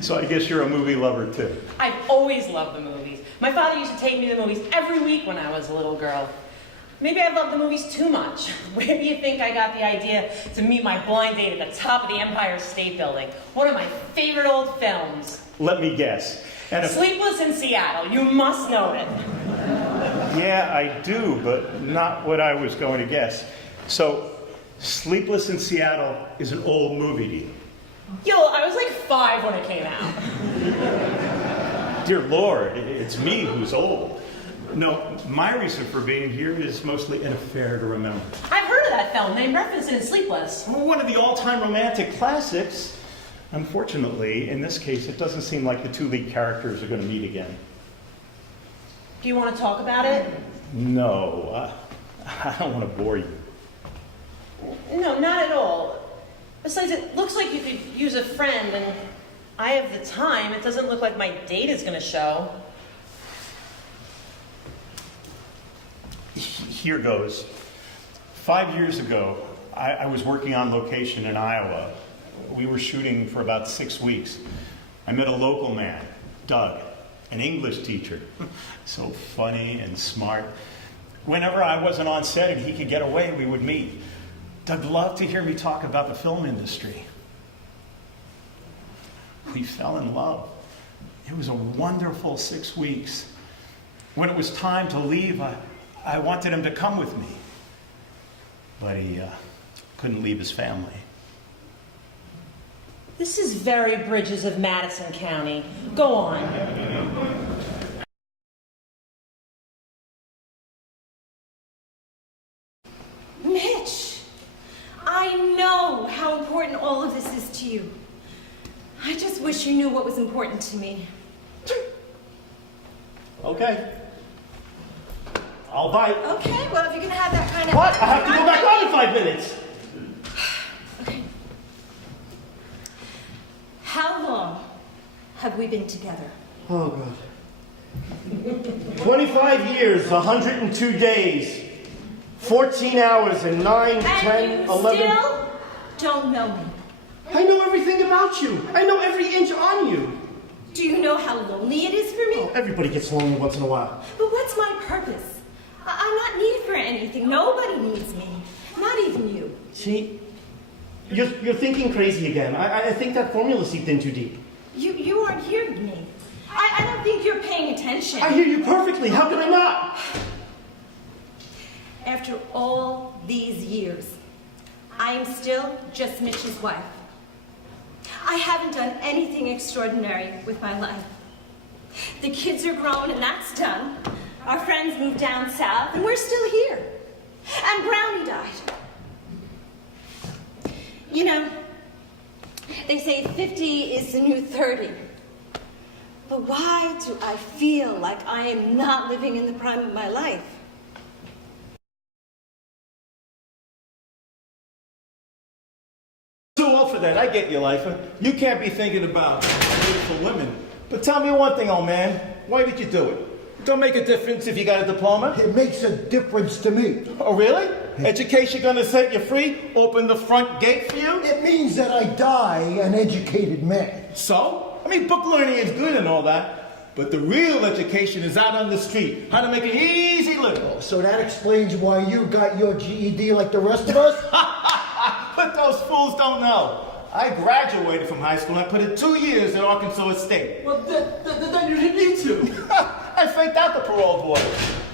So I guess you're a movie lover too. I've always loved the movies. My father used to take me to the movies every week when I was a little girl. Maybe I loved the movies too much. Where do you think I got the idea to meet my blind date at the top of the Empire State Building? One of my favorite old films. Let me guess. Sleepless in Seattle. You must know it. Yeah, I do, but not what I was going to guess. So, Sleepless in Seattle is an old movie to you. Yo, I was like 5 when it came out. Dear Lord, it's me who's old. No, my reason for being here is mostly an affair to remember. I've heard of that film. They reference it in Sleepless. One of the all-time romantic classics. Unfortunately, in this case, it doesn't seem like the two lead characters are going to meet again. Do you want to talk about it? No, I don't want to bore you. No, not at all. Besides, it looks like you could use a friend, and I have the time. It doesn't look like my date is going to show. Here goes. 5 years ago, I was working on location in Iowa. We were shooting for about 6 weeks. I met a local man, Doug, an English teacher. So funny and smart. Whenever I wasn't on set and he could get away, we would meet. Doug loved to hear me talk about the film industry. We fell in love. It was a wonderful 6 weeks. When it was time to leave, I wanted him to come with me. But he couldn't leave his family. This is very Bridges of Madison County. Go on. Mitch, I know how important all of this is to you. I just wish you knew what was important to me. Okay. I'll bite. Okay, well, if you're gonna have that kind of... What? I have to go back on in 5 minutes. Okay. How long have we been together? Oh, God. 25 years, 102 days, 14 hours, and 9, 10, 11... And you still don't know me. I know everything about you. I know every inch on you. Do you know how lonely it is for me? Oh, everybody gets lonely once in a while. But what's my purpose? I'm not needed for anything. Nobody needs me. Not even you. See, you're thinking crazy again. I think that formula seeped in too deep. You aren't hearing me. I don't think you're paying attention. I hear you perfectly. How can I not? After all these years, I am still just Mitch's wife. I haven't done anything extraordinary with my life. The kids are grown and that's done. Our friends moved down south and we're still here. And Brownie died. You know, they say 50 is the new 30. But why do I feel like I am not living in the prime of my life? Too old for that. I get you, Lifer. You can't be thinking about beautiful women. But tell me one thing, old man. Why did you do it? It don't make a difference if you got a diploma. It makes a difference to me. Oh, really? Education gonna set you free? Open the front gate for you? It means that I die an educated man. So? I mean, book learning is good and all that. But the real education is out on the street. How to make an easy living. So that explains why you got your GED like the rest of us? But those fools don't know. I graduated from high school and I put in 2 years at Arkansas State. Well, then you didn't need to. I faked out the parole board.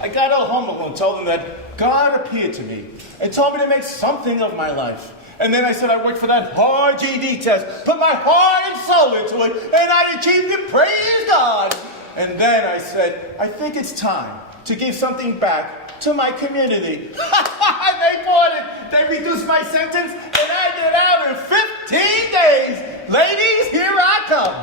I got all home alone, told him that God appeared to me and told me to make something of my life. And then I said I worked for that hard GED test, put my heart and soul into it, and I achieved it, praise God. And then I said, I think it's time to give something back to my community. They bought it. They reduced my sentence, and I get out in 15 days. Ladies, here I come.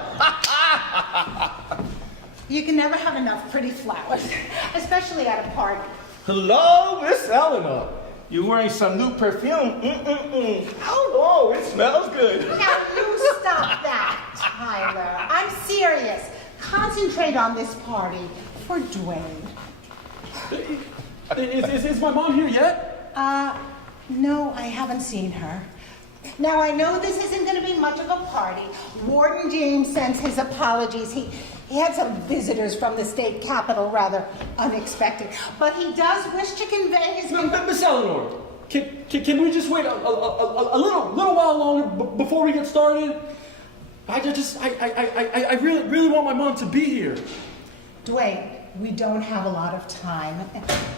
You can never have enough pretty flowers, especially at a party. Hello, Miss Eleanor. You wearing some new perfume? Oh, it smells good. Now you stop that, Tyler. I'm serious. Concentrate on this party for Dwayne. Is my mom here yet? No, I haven't seen her. Now, I know this isn't going to be much of a party. Warden James sends his apologies. He had some visitors from the state capitol, rather unexpected. But he does wish to convey his... Miss Eleanor, can we just wait a little while longer before we get started? I really want my mom to be here. Dwayne, we don't have a lot of time.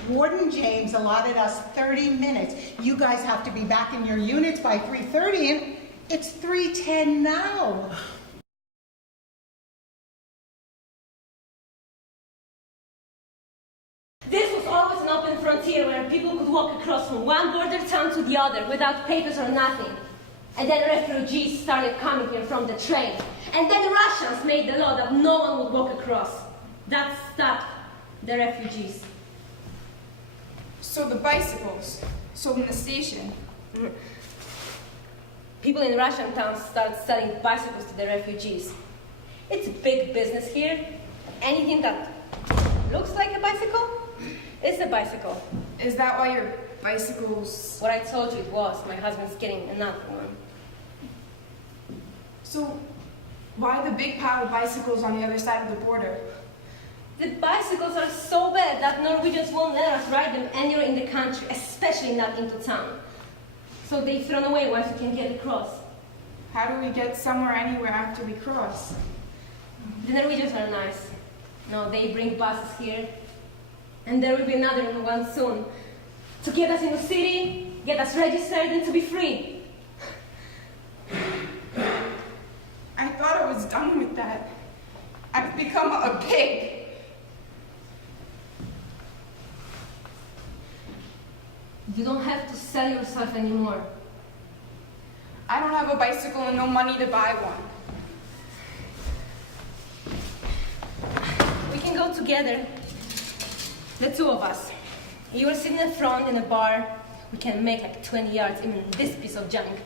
Warden James allotted us 30 minutes. You guys have to be back in your units by 3:30, and it's 3:10 now. This was always an open frontier where people could walk across from one border town to the other without papers or nothing. And then refugees started coming here from the train. And then the Russians made the law that no one would walk across. That stopped the refugees. So the bicycles sold in the station. People in Russian towns started selling bicycles to the refugees. It's big business here. Anything that looks like a bicycle is a bicycle. Is that why your bicycles... What I told you it was. My husband's getting another one. So why the big pile of bicycles on the other side of the border? The bicycles are so bad that Norwegians won't let us ride them anywhere in the country, especially not into town. So they've thrown away once we can get across. How do we get somewhere anywhere after we cross? The Norwegians are nice. No, they bring buses here. And there will be another one soon. To get us in the city, get us registered, and to be free. I thought I was done with that. I've become a pig. You don't have to sell yourself anymore. I don't have a bicycle and no money to buy one. We can go together. The two of us. You will sit in the front in a bar. We can make like 20 yards even in this piece of junk.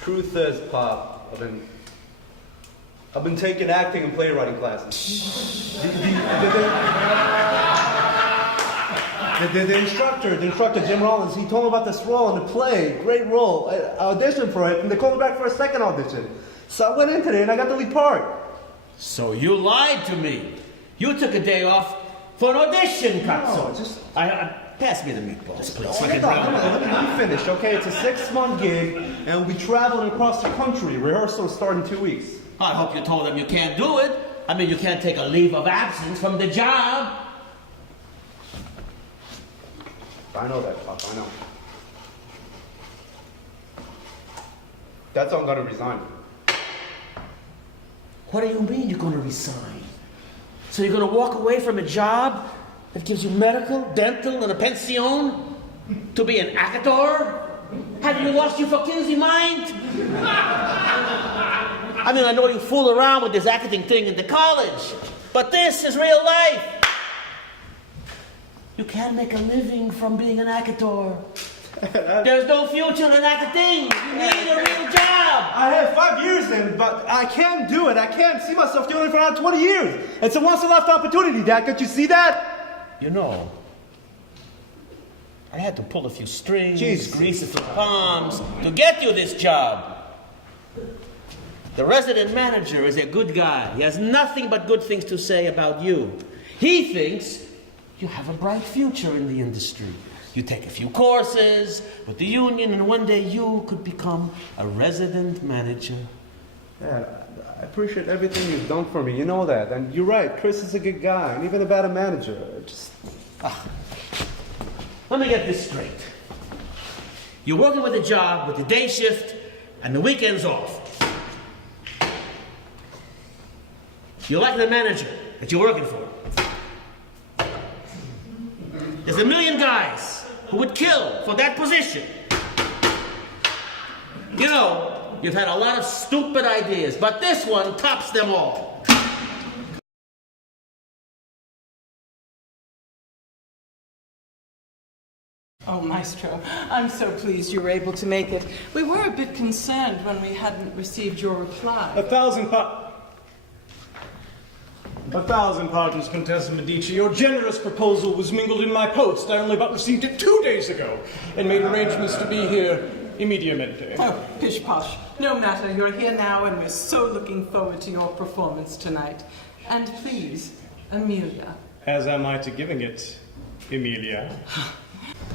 Truth is, Pop, I've been taking acting and playwriting classes. The instructor, Jim Rollins, he told me about this role in the play. Great role. I auditioned for it, and they called me back for a second audition. So I went in today, and I got the lead part. So you lied to me. You took a day off for an audition, Katsu. Pass me the meatballs, please. Let me finish, okay? It's a 6-month gig, and we'll be traveling across the country. Rehearsal will start in 2 weeks. I hope you told them you can't do it. I mean, you can't take a leave of absence from the job. I know that, Pop, I know. That's why I'm gonna resign. What do you mean you're going to resign? So you're going to walk away from a job that gives you medical, dental, and a pension to be an actor? Have you lost your Kinsey mind? I mean, I know you fool around with this acting thing in the college, but this is real life. You can't make a living from being an actor. There's no future in acting. You need a real job. I have 5 years in, but I can't do it. I can't see myself doing it for another 20 years. It's a once-in-a-lifetime opportunity, Dad. Can't you see that? You know, I had to pull a few strings, Jeez. grease a few palms to get you this job. The resident manager is a good guy. He has nothing but good things to say about you. He thinks you have a bright future in the industry. You take a few courses with the union, and one day you could become a resident manager. Yeah, I appreciate everything you've done for me. You know that. And you're right, Chris is a good guy, and even a better manager. Let me get this straight. You're working with a job with the day shift and the weekends off. You like the manager that you're working for. There's a million guys who would kill for that position. You know, you've had a lot of stupid ideas, but this one tops them all. Oh, Maestro, I'm so pleased you were able to make it. We were a bit concerned when we hadn't received your reply. 1,000 Pop. 1,000 pardons, Contessa Medici. Your generous proposal was mingled in my post. I only but received it 2 days ago and made arrangements to be here immediatamente. Oh, pish posh. No matter, you're here now and we're so looking forward to your performance tonight. And please, Amelia. As am I to giving it, Emilia.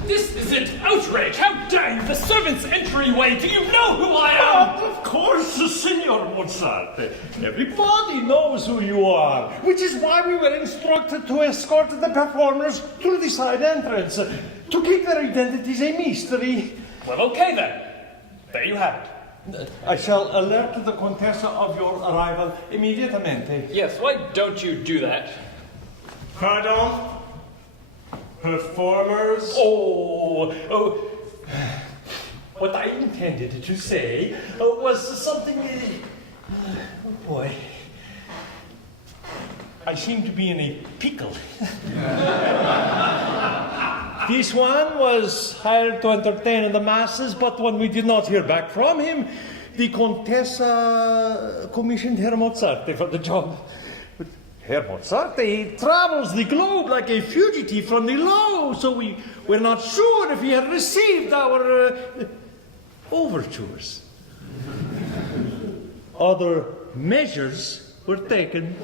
This is an outrage! How dare you! The servants' entryway! Do you know who I am? Of course, Signor Mozart. Everybody knows who you are, which is why we were instructed to escort the performers through the side entrance, to keep their identities a mystery. Well, okay then. There you have it. I shall alert the Contessa of your arrival immediatamente. Yes, why don't you do that? Pardon? Performers? Oh, what I intended to say was something. Oh boy. I seem to be in a pickle. This one was hired to entertain the masses, but when we did not hear back from him, the Contessa commissioned Herr Mozart for the job. But Herr Mozart, he travels the globe like a fugitive from the law, so we were not sure if he had received our overtures. Other measures were taken.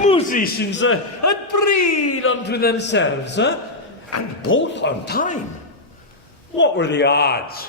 Musicians had preyed unto themselves, and both on time. What were the odds?